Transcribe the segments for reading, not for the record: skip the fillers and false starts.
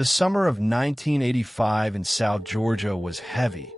The summer of 1985 in South Georgia was heavy,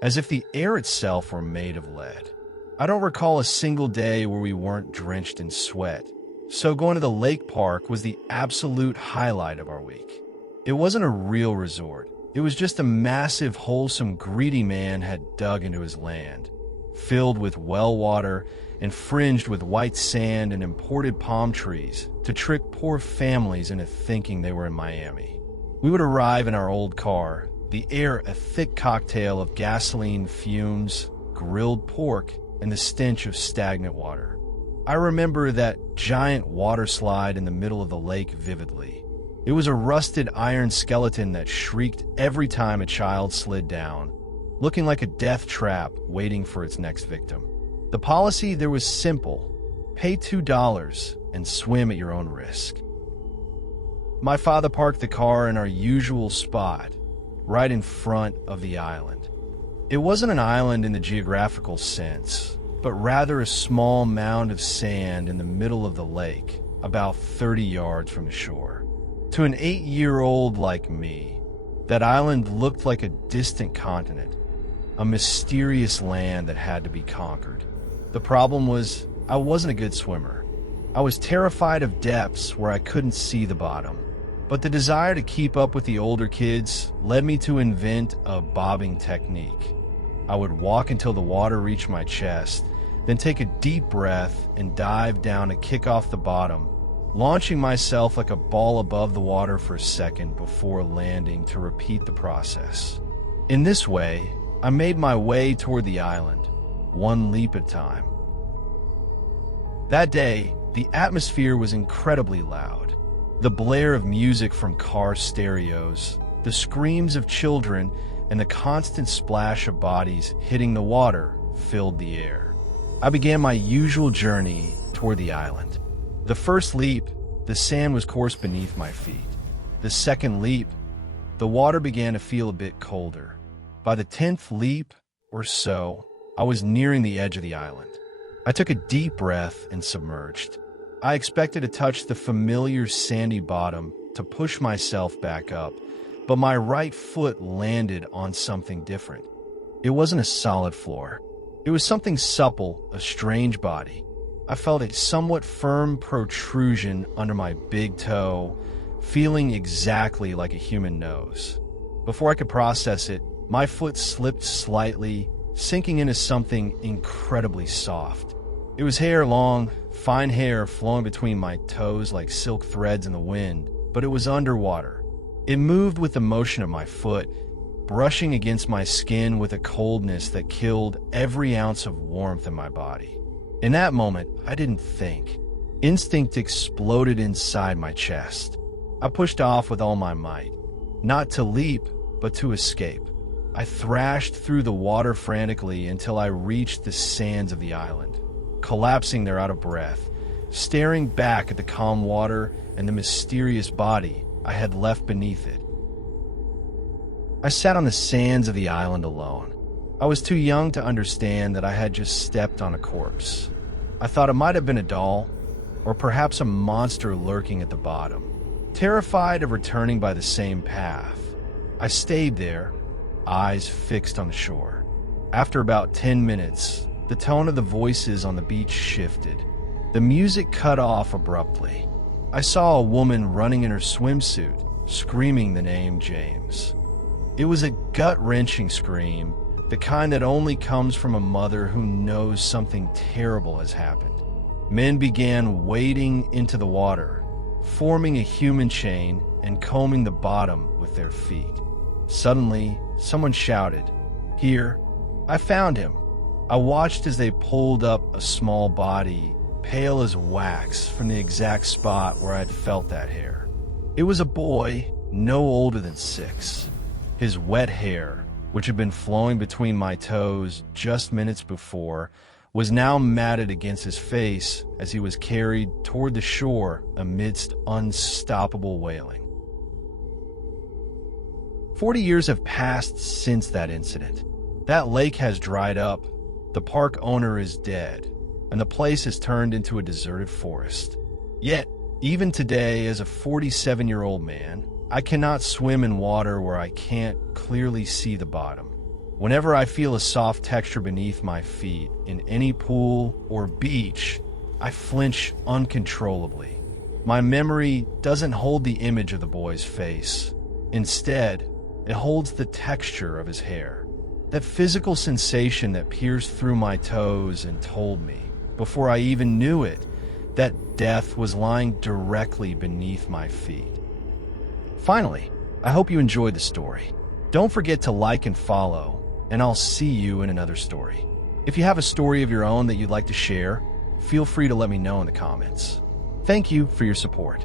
as if the air itself were made of lead. I don't recall a single day where we weren't drenched in sweat, so going to the lake park was the absolute highlight of our week. It wasn't a real resort. It was just a massive hole some greedy man had dug into his land, filled with well water and fringed with white sand and imported palm trees to trick poor families into thinking they were in Miami. We would arrive in our old car, the air a thick cocktail of gasoline fumes, grilled pork, and the stench of stagnant water. I remember that giant water slide in the middle of the lake vividly. It was a rusted iron skeleton that shrieked every time a child slid down, looking like a death trap waiting for its next victim. The policy there was simple: pay $2 and swim at your own risk. My father parked the car in our usual spot, right in front of the island. It wasn't an island in the geographical sense, but rather a small mound of sand in the middle of the lake, about 30 yards from the shore. To an 8-year-old like me, that island looked like a distant continent, a mysterious land that had to be conquered. The problem was, I wasn't a good swimmer. I was terrified of depths where I couldn't see the bottom. But the desire to keep up with the older kids led me to invent a bobbing technique. I would walk until the water reached my chest, then take a deep breath and dive down to kick off the bottom, launching myself like a ball above the water for a second before landing to repeat the process. In this way, I made my way toward the island, one leap at a time. That day, the atmosphere was incredibly loud. The blare of music from car stereos, the screams of children, and the constant splash of bodies hitting the water filled the air. I began my usual journey toward the island. The first leap, the sand was coarse beneath my feet. The second leap, the water began to feel a bit colder. By the 10th leap or so, I was nearing the edge of the island. I took a deep breath and submerged. I expected to touch the familiar sandy bottom to push myself back up, but my right foot landed on something different. It wasn't a solid floor. It was something supple, a strange body. I felt a somewhat firm protrusion under my big toe, feeling exactly like a human nose. Before I could process it, my foot slipped slightly, sinking into something incredibly soft. It was hair long, fine hair flowing between my toes like silk threads in the wind, but it was underwater. It moved with the motion of my foot, brushing against my skin with a coldness that killed every ounce of warmth in my body. In that moment, I didn't think. Instinct exploded inside my chest. I pushed off with all my might, not to leap, but to escape. I thrashed through the water frantically until I reached the sands of the island, collapsing there out of breath, staring back at the calm water and the mysterious body I had left beneath it. I sat on the sands of the island alone. I was too young to understand that I had just stepped on a corpse. I thought it might have been a doll, or perhaps a monster lurking at the bottom. Terrified of returning by the same path, I stayed there, eyes fixed on the shore. After about 10 minutes, the tone of the voices on the beach shifted. The music cut off abruptly. I saw a woman running in her swimsuit, screaming the name James. It was a gut-wrenching scream, the kind that only comes from a mother who knows something terrible has happened. Men began wading into the water, forming a human chain and combing the bottom with their feet. Suddenly, someone shouted, "Here!" I found him. I watched as they pulled up a small body, pale as wax, from the exact spot where I'd felt that hair. It was a boy, no older than 6. His wet hair, which had been flowing between my toes just minutes before, was now matted against his face as he was carried toward the shore amidst unstoppable wailing. 40 years have passed since that incident. That lake has dried up, the park owner is dead, and the place has turned into a deserted forest. Yet, even today, as a 47-year-old man, I cannot swim in water where I can't clearly see the bottom. Whenever I feel a soft texture beneath my feet in any pool or beach, I flinch uncontrollably. My memory doesn't hold the image of the boy's face. Instead, it holds the texture of his hair. That physical sensation that pierced through my toes and told me, before I even knew it, that death was lying directly beneath my feet. Finally, I hope you enjoyed the story. Don't forget to like and follow, and I'll see you in another story. If you have a story of your own that you'd like to share, feel free to let me know in the comments. Thank you for your support.